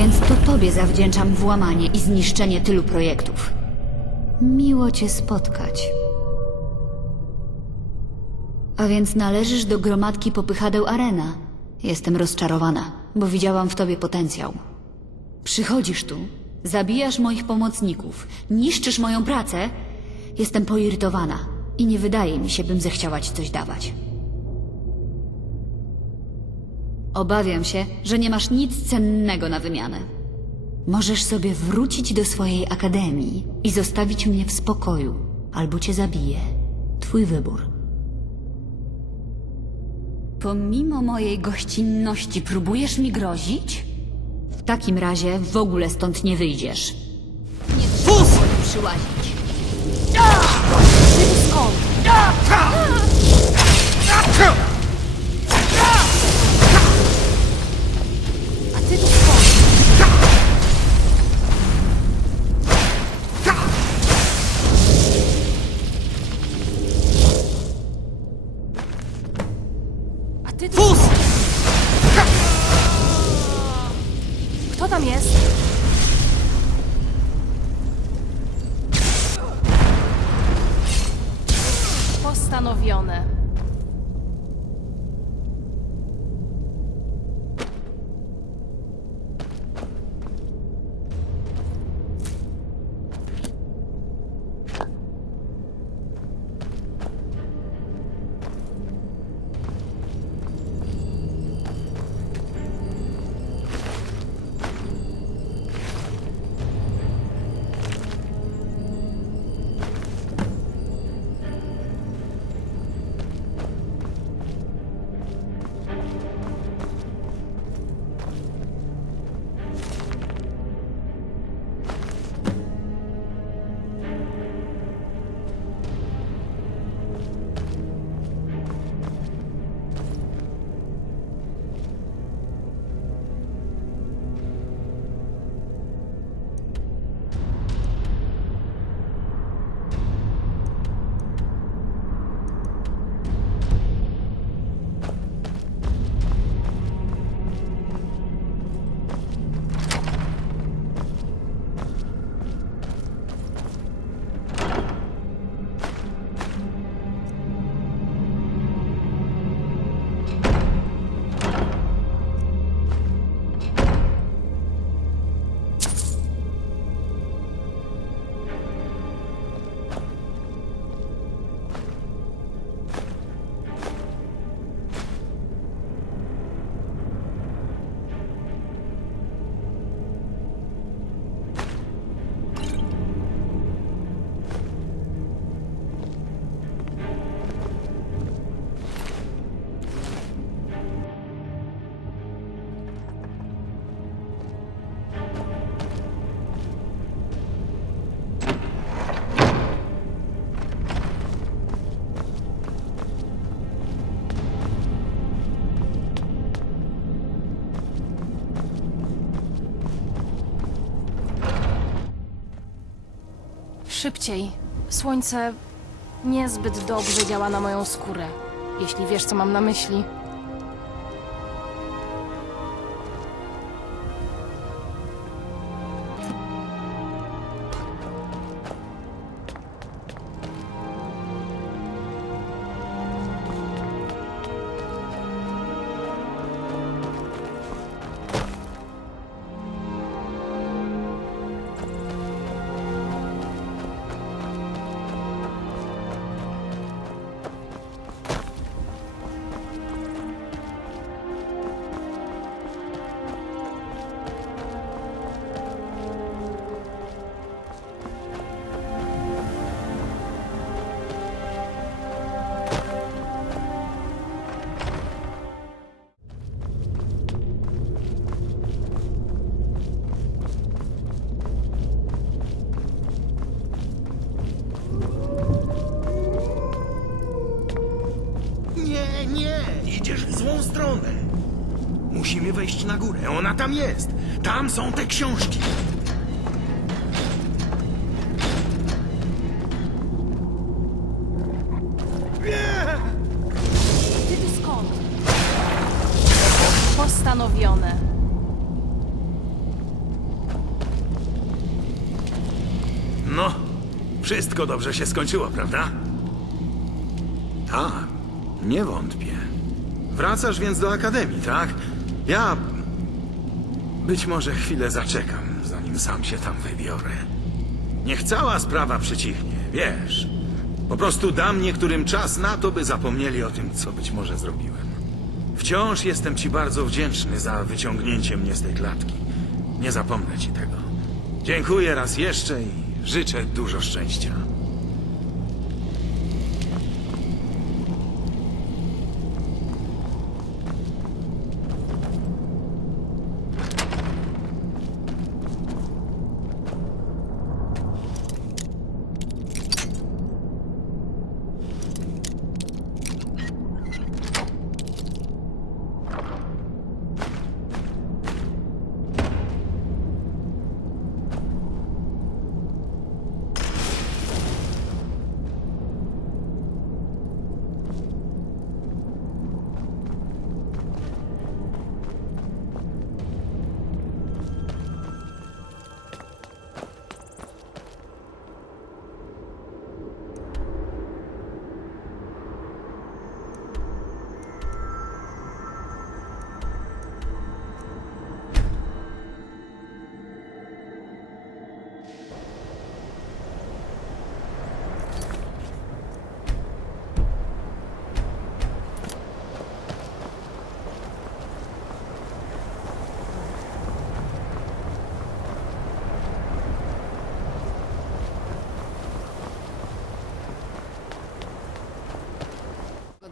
więc to tobie zawdzięczam włamanie i zniszczenie tylu projektów. Miło cię spotkać. A więc należysz do gromadki popychadeł Arena. Jestem rozczarowana, bo widziałam w tobie potencjał. Przychodzisz tu, zabijasz moich pomocników, niszczysz moją pracę. Jestem poirytowana i nie wydaje mi się, bym zechciała ci coś dawać. Obawiam się, że nie masz nic cennego na wymianę. Możesz sobie wrócić do swojej akademii i zostawić mnie w spokoju, albo cię zabiję. Twój wybór. Pomimo mojej gościnności próbujesz mi grozić? W takim razie w ogóle stąd nie wyjdziesz. Nie tu przyłazić. Ty skąd? Szybciej. Słońce niezbyt dobrze działa na moją skórę. Jeśli wiesz, co mam na myśli. Stronę. Musimy wejść na górę, ona tam jest. Tam są te książki. Ty tu skąd? Postanowione. No, wszystko dobrze się skończyło, prawda? Tak, nie wątpię. Wracasz więc do akademii, tak? Ja. Być może chwilę zaczekam, zanim sam się tam wybiorę. Niech cała sprawa przycichnie, wiesz. Po prostu dam niektórym czas na to, by zapomnieli o tym, co być może zrobiłem. Wciąż jestem ci bardzo wdzięczny za wyciągnięcie mnie z tej klatki. Nie zapomnę ci tego. Dziękuję raz jeszcze i życzę dużo szczęścia.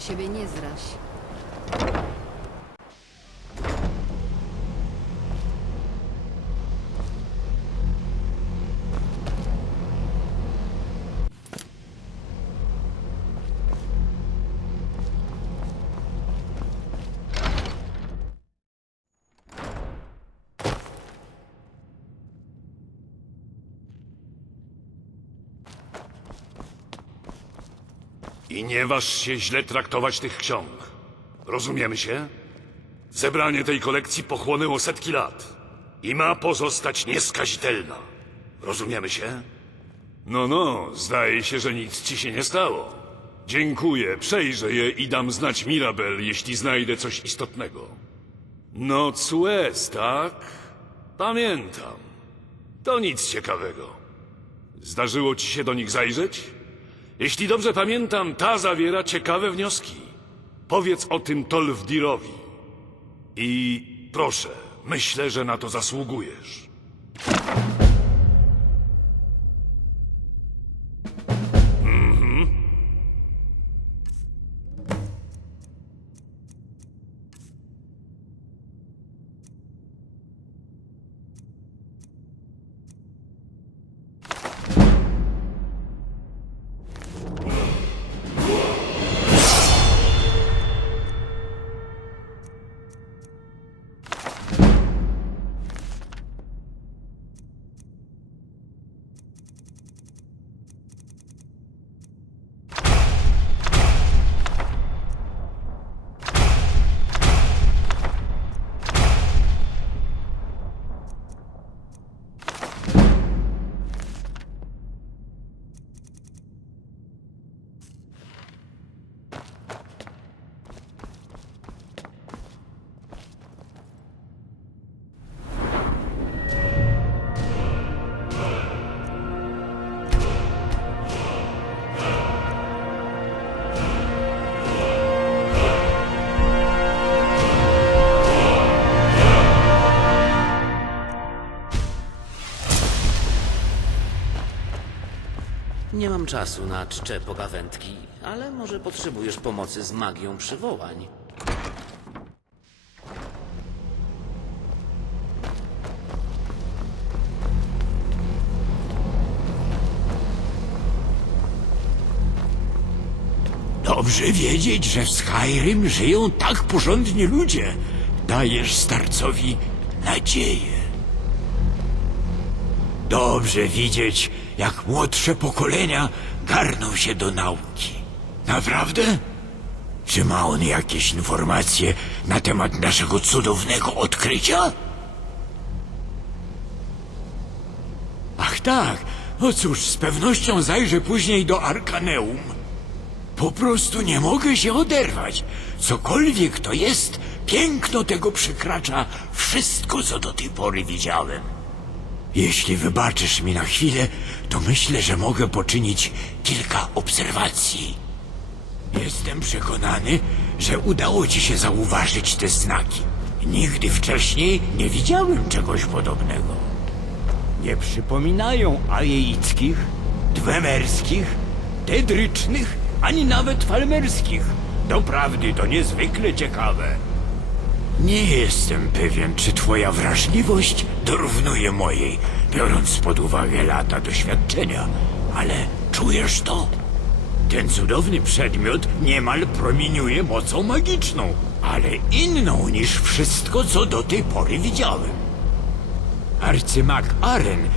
Siebie nie zraź. I nie waż się źle traktować tych ksiąg. Rozumiemy się? Zebranie tej kolekcji pochłonęło setki lat i ma pozostać nieskazitelna. Rozumiemy się? No, no, zdaje się, że nic ci się nie stało. Dziękuję, przejrzę je i dam znać Mirabel, jeśli znajdę coś istotnego. No, Suez, tak? Pamiętam. To nic ciekawego. Zdarzyło ci się do nich zajrzeć? Jeśli dobrze pamiętam, ta zawiera ciekawe wnioski. Powiedz o tym Tolfdirowi. I proszę, myślę, że na to zasługujesz. Nie mam czasu na czcze pogawędki, ale może potrzebujesz pomocy z magią przywołań. Dobrze wiedzieć, że w Skyrim żyją tak porządni ludzie. Dajesz starcowi nadzieję. Dobrze widzieć, jak młodsze pokolenia garną się do nauki. Naprawdę? Czy ma on jakieś informacje na temat naszego cudownego odkrycia? Ach tak, no cóż, z pewnością zajrzę później do Arkaneum. Po prostu nie mogę się oderwać. Cokolwiek to jest, piękno tego przekracza wszystko, co do tej pory widziałem. Jeśli wybaczysz mi na chwilę, to myślę, że mogę poczynić kilka obserwacji. Jestem przekonany, że udało ci się zauważyć te znaki. Nigdy wcześniej nie widziałem czegoś podobnego. Nie przypominają ajeickich, dwemerskich, dedrycznych, ani nawet falmerskich. Doprawdy to niezwykle ciekawe. Nie jestem pewien, czy twoja wrażliwość dorównuje mojej, biorąc pod uwagę lata doświadczenia, ale czujesz to? Ten cudowny przedmiot niemal promieniuje mocą magiczną, ale inną niż wszystko, co do tej pory widziałem. Arcymag Aren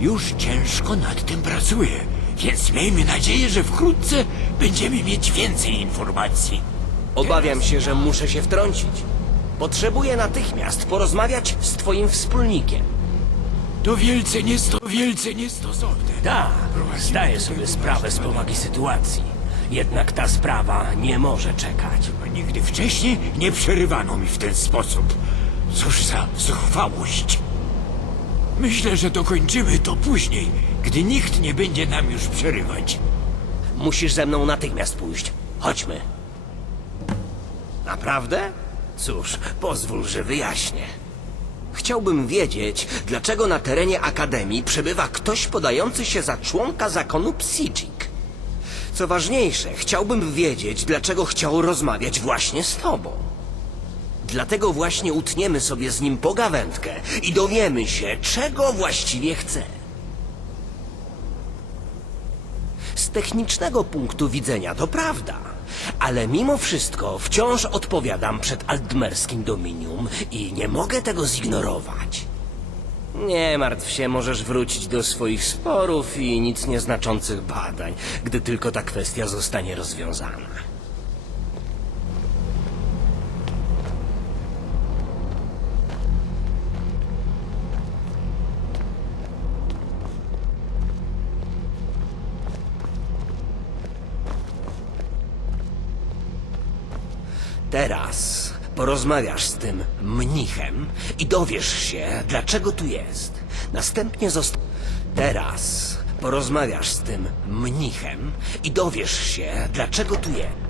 już ciężko nad tym pracuje, więc miejmy nadzieję, że wkrótce będziemy mieć więcej informacji. Obawiam się, że muszę się wtrącić. Potrzebuję natychmiast porozmawiać z twoim wspólnikiem. To wielce niesto, wielce niestosowne. Tak, zdaję sobie sprawę z powagi sytuacji. Jednak ta sprawa nie może czekać. Nigdy wcześniej nie przerywano mi w ten sposób. Cóż za zuchwałość. Myślę, że dokończymy to później, gdy nikt nie będzie nam już przerywać. Musisz ze mną natychmiast pójść. Chodźmy. Naprawdę? Cóż, pozwól, że wyjaśnię. Chciałbym wiedzieć, dlaczego na terenie Akademii przebywa ktoś podający się za członka zakonu Psijic. Co ważniejsze, chciałbym wiedzieć, dlaczego chciał rozmawiać właśnie z tobą. Dlatego właśnie utniemy sobie z nim pogawędkę i dowiemy się, czego właściwie chce. Z technicznego punktu widzenia to prawda, ale mimo wszystko wciąż odpowiadam przed Altmerskim Dominium i nie mogę tego zignorować. Nie martw się, możesz wrócić do swoich sporów i nic nieznaczących badań, gdy tylko ta kwestia zostanie rozwiązana. Porozmawiasz z tym mnichem i dowiesz się, dlaczego tu jest. Następnie zosta... Teraz porozmawiasz z tym mnichem i dowiesz się, dlaczego tu jest.